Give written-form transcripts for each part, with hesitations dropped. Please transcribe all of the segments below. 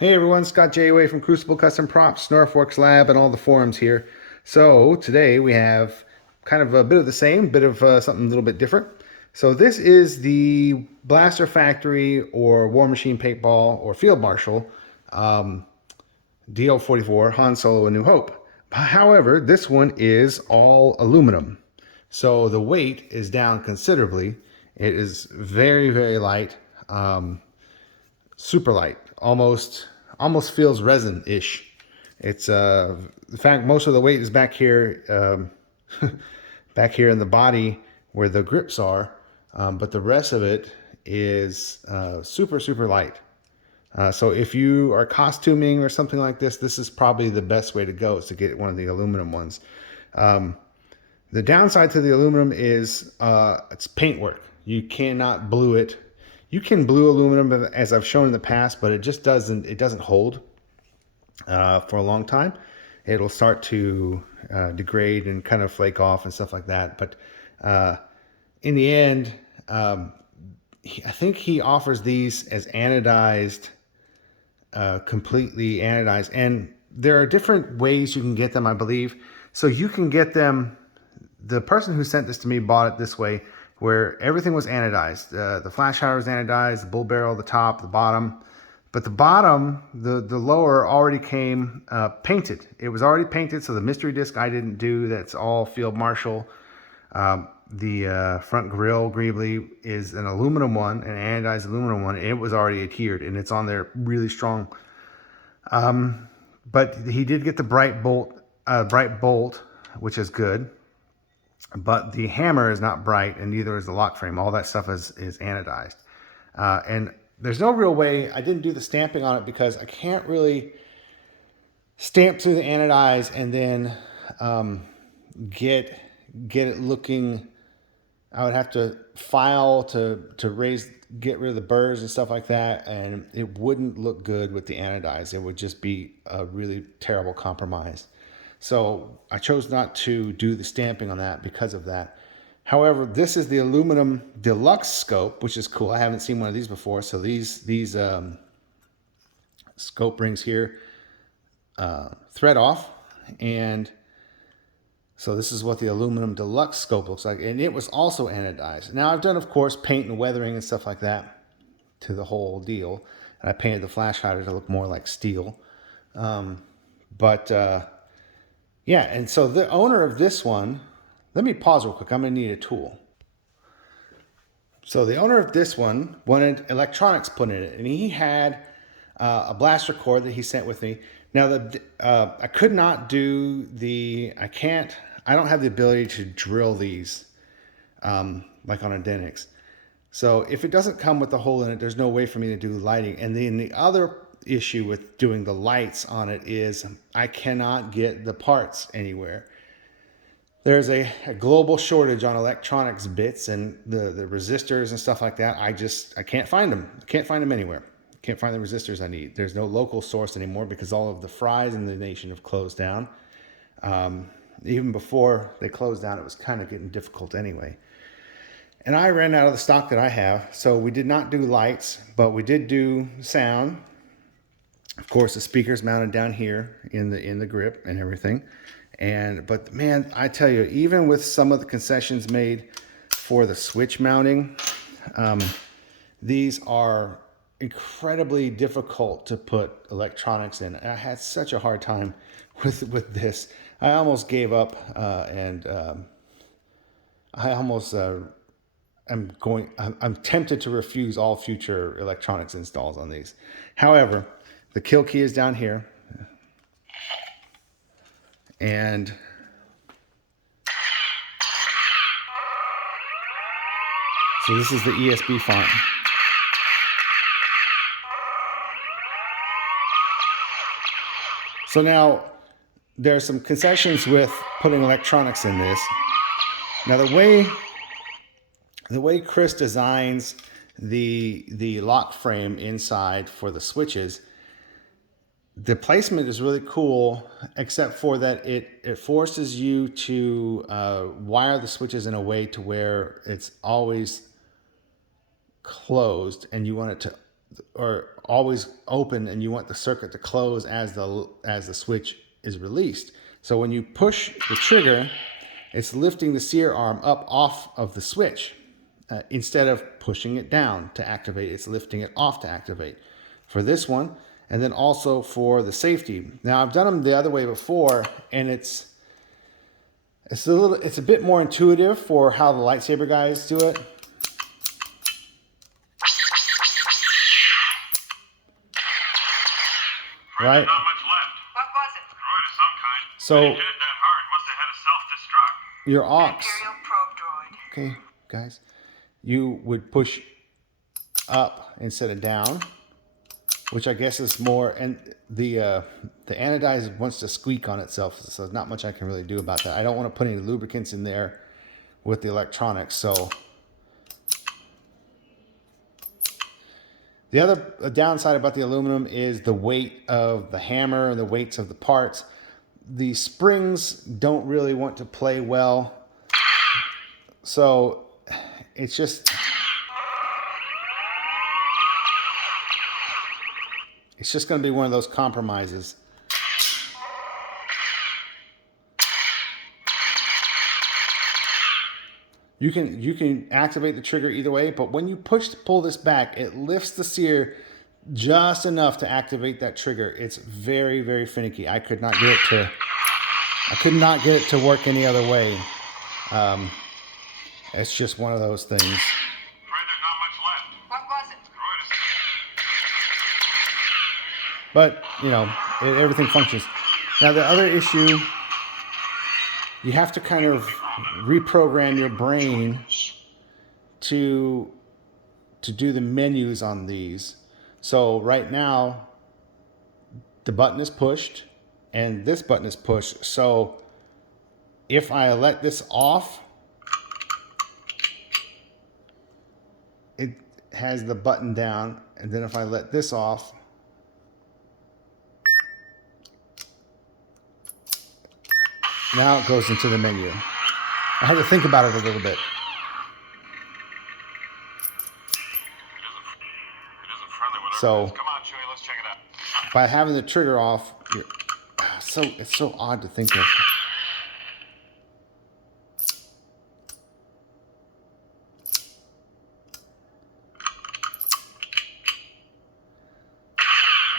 Hey everyone, Scott J. Way from Crucible Custom Props, Snarfworks Lab, and all the forums here. So today we have kind of a bit of the same, bit of something a little bit different. So this is the Blaster Factory or War Machine Paintball or Field Marshal dl44 Han Solo: A New Hope. However, this one is all aluminum. So the weight is down considerably. It is very, very light. Super light, almost feels resin-ish. It's in fact most of the weight is back here, back here in the body where the grips are, but the rest of it is super light. So if you are costuming or something like this is probably the best way to go, is to get one of the aluminum ones. The downside to the aluminum is it's paintwork. You cannot blue it. You can blue aluminum, as I've shown in the past, but it just doesn't hold for a long time. It'll start to degrade and kind of flake off and stuff like that. But in the end, I think he offers these as anodized, completely anodized. And there are different ways you can get them, I believe. So you can get them. The person who sent this to me bought it this way, where everything was anodized. The flash hider was anodized, the bull barrel, the top, the bottom. But the bottom, the lower, already came painted. It was already painted, so the mystery disc I didn't do. That's all Field Marshal. The front grille greebly is an aluminum one, an anodized aluminum one. It was already adhered, and it's on there really strong. But he did get the bright bolt, which is good. But the hammer is not bright, and neither is the lock frame. All that stuff is anodized. And there's no real way. I didn't do the stamping on it because I can't really stamp through the anodize and then get it looking. I would have to file to get rid of the burrs and stuff like that, and it wouldn't look good with the anodize. It would just be a really terrible compromise. So I chose not to do the stamping on that because of that. However, this is the aluminum Deluxe scope, which is cool. I haven't seen one of these before. So these scope rings here thread off, and so this is what the aluminum Deluxe scope looks like, and it was also anodized. Now I've done, of course, paint and weathering and stuff like that to the whole deal, and I painted the flash hider to look more like steel. But yeah, and so the owner of this one, let me pause real quick. I'm going to need a tool. So the owner of this one wanted electronics put in it, and he had a blaster cord that he sent with me. Now, I could not do I don't have the ability to drill these like on a Denix. So if it doesn't come with the hole in it, there's no way for me to do lighting. And then the other issue with doing the lights on it is I cannot get the parts anywhere. There's a global shortage on electronics bits and the resistors and stuff like that. I can't find them. I can't find them anywhere. Can't find the resistors I need. There's no local source anymore because all of the fries in the nation have closed down. Even before they closed down, it was kind of getting difficult anyway. And I ran out of the stock that I have, so we did not do lights, but we did do sound. Of course, the speaker's mounted down here in the grip and everything. But man, I tell you, even with some of the concessions made for the switch mounting, these are incredibly difficult to put electronics in. I had such a hard time with this. I almost gave up, and I almost I'm tempted to refuse all future electronics installs on these. However, the kill key is down here, and so this is the ESB font. So now there are some concessions with putting electronics in this. Now the way Chris designs the lock frame inside for the switches, the placement is really cool, except for that it forces you to wire the switches in a way to where it's always closed, and you want it to, or always open, and you want the circuit to close as the switch is released. So when you push the trigger, it's lifting the sear arm up off of the switch. Instead of pushing it down to activate, it's lifting it off to activate for this one. And then also for the safety. Now I've done them the other way before, and it's a bit more intuitive for how the lightsaber guys do it. Right? Not much left. What was it? Droid of some kind. So hit it that hard. Must have had a self-destruct. Your aux. Imperial probe droid. Okay, guys. You would push up instead of down, which I guess is more, and the anodize wants to squeak on itself, so there's not much I can really do about that. I don't want to put any lubricants in there with the electronics, so. The other downside about the aluminum is the weight of the hammer and the weights of the parts. The springs don't really want to play well, so it's just going to be one of those compromises. You can activate the trigger either way, but when you pull this back, it lifts the sear just enough to activate that trigger. It's very, very finicky. I could not get it to work any other way. It's just one of those things. There's not much left. What was it? But, you know, everything functions. Now, the other issue, you have to kind of reprogram your brain to do the menus on these. So right now, the button is pushed and this button is pushed. So if I let this off, it has the button down, and then if I let this off, now it goes into the menu. I had to think about it a little bit. So, come on, Chewie, let's check it out. By having the trigger off, it's so odd to think of.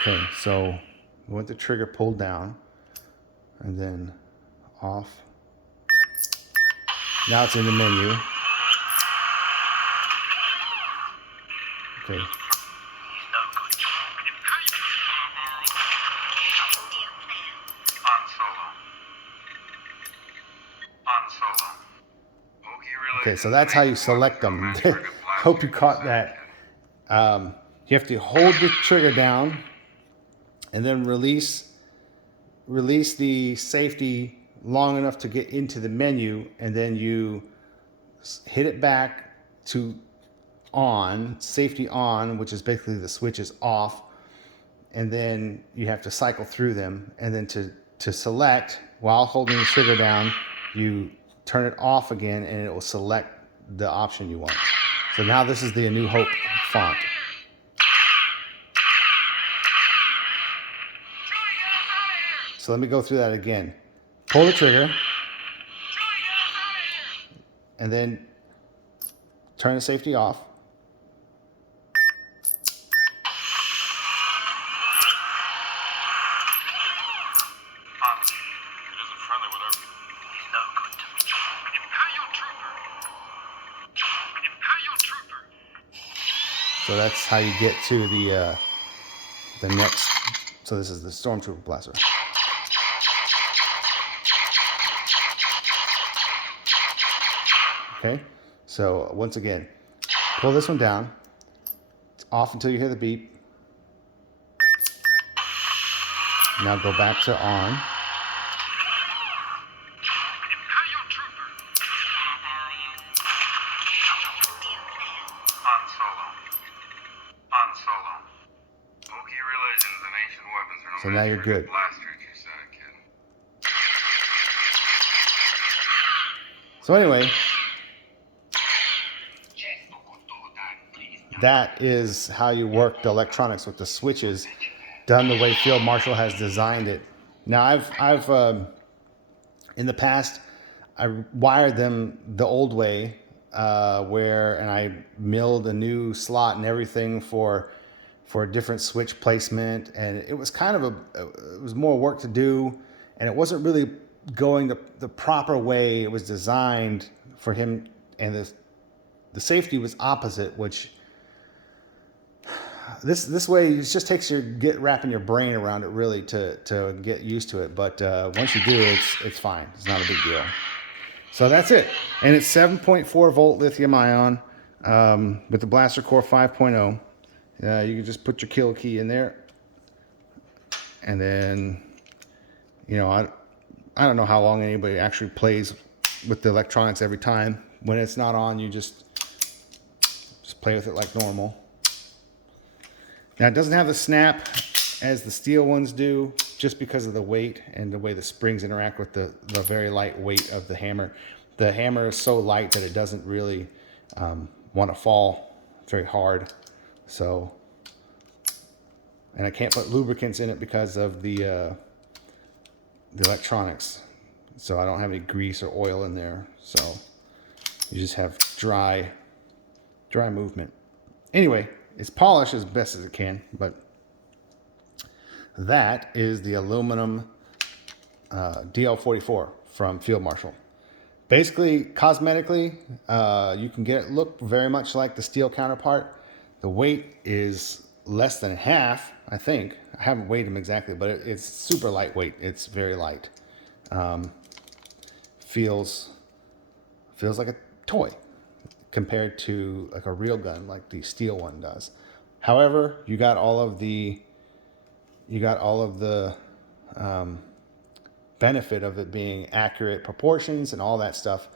Okay, so we want the trigger pulled down and then off. Now it's in the menu. Okay. Okay, so that's how you select them. Hope you caught that. You have to hold the trigger down and then release the safety long enough to get into the menu, and then you hit it back to on, safety on, which is basically the switch is off, and then you have to cycle through them, and then to select while holding the trigger down, you turn it off again and it will select the option you want. So now this is the A New Hope font. So let me go through that again. Pull the trigger, and then turn the safety off. So that's how you get to the next. So this is the Stormtrooper Blaster. Okay, so once again, pull this one down. It's off until you hear the beep. Now go back to on. So now you're good. So anyway, that is how you work the electronics with the switches, done the way Field Marshal has designed it. Now, I've in the past, I wired them the old way, and I milled a new slot and everything for a different switch placement, and it was kind of it was more work to do, and it wasn't really going the proper way it was designed for him, and the safety was opposite, which this way it just takes wrapping your brain around it really to get used to it. But once you do, it's fine. It's not a big deal. So that's it. And it's 7.4 volt lithium ion with the Blaster Core 5.0. You can just put your kill key in there, and then I don't know how long anybody actually plays with the electronics every time. When it's not on, you just play with it like normal. Now, it doesn't have the snap as the steel ones do, just because of the weight and the way the springs interact with the very light weight of the hammer. The hammer is so light that it doesn't really want to fall very hard. So, and I can't put lubricants in it because of the electronics. So I don't have any grease or oil in there. So you just have dry movement. Anyway, it's polished as best as it can, but that is the aluminum dl44 from Field Marshal. Basically, cosmetically, you can get it look very much like the steel counterpart. The weight is less than half, I think. I haven't weighed them exactly, but it's super lightweight. It's very light. Feels like a toy compared to like a real gun like the steel one does. However, you got all of the benefit of it being accurate proportions and all that stuff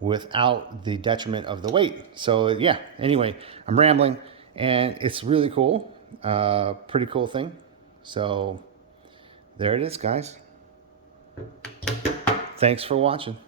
without the detriment of the weight. So yeah, anyway, I'm rambling, and it's really cool. Pretty cool thing. So there it is, guys. Thanks for watching.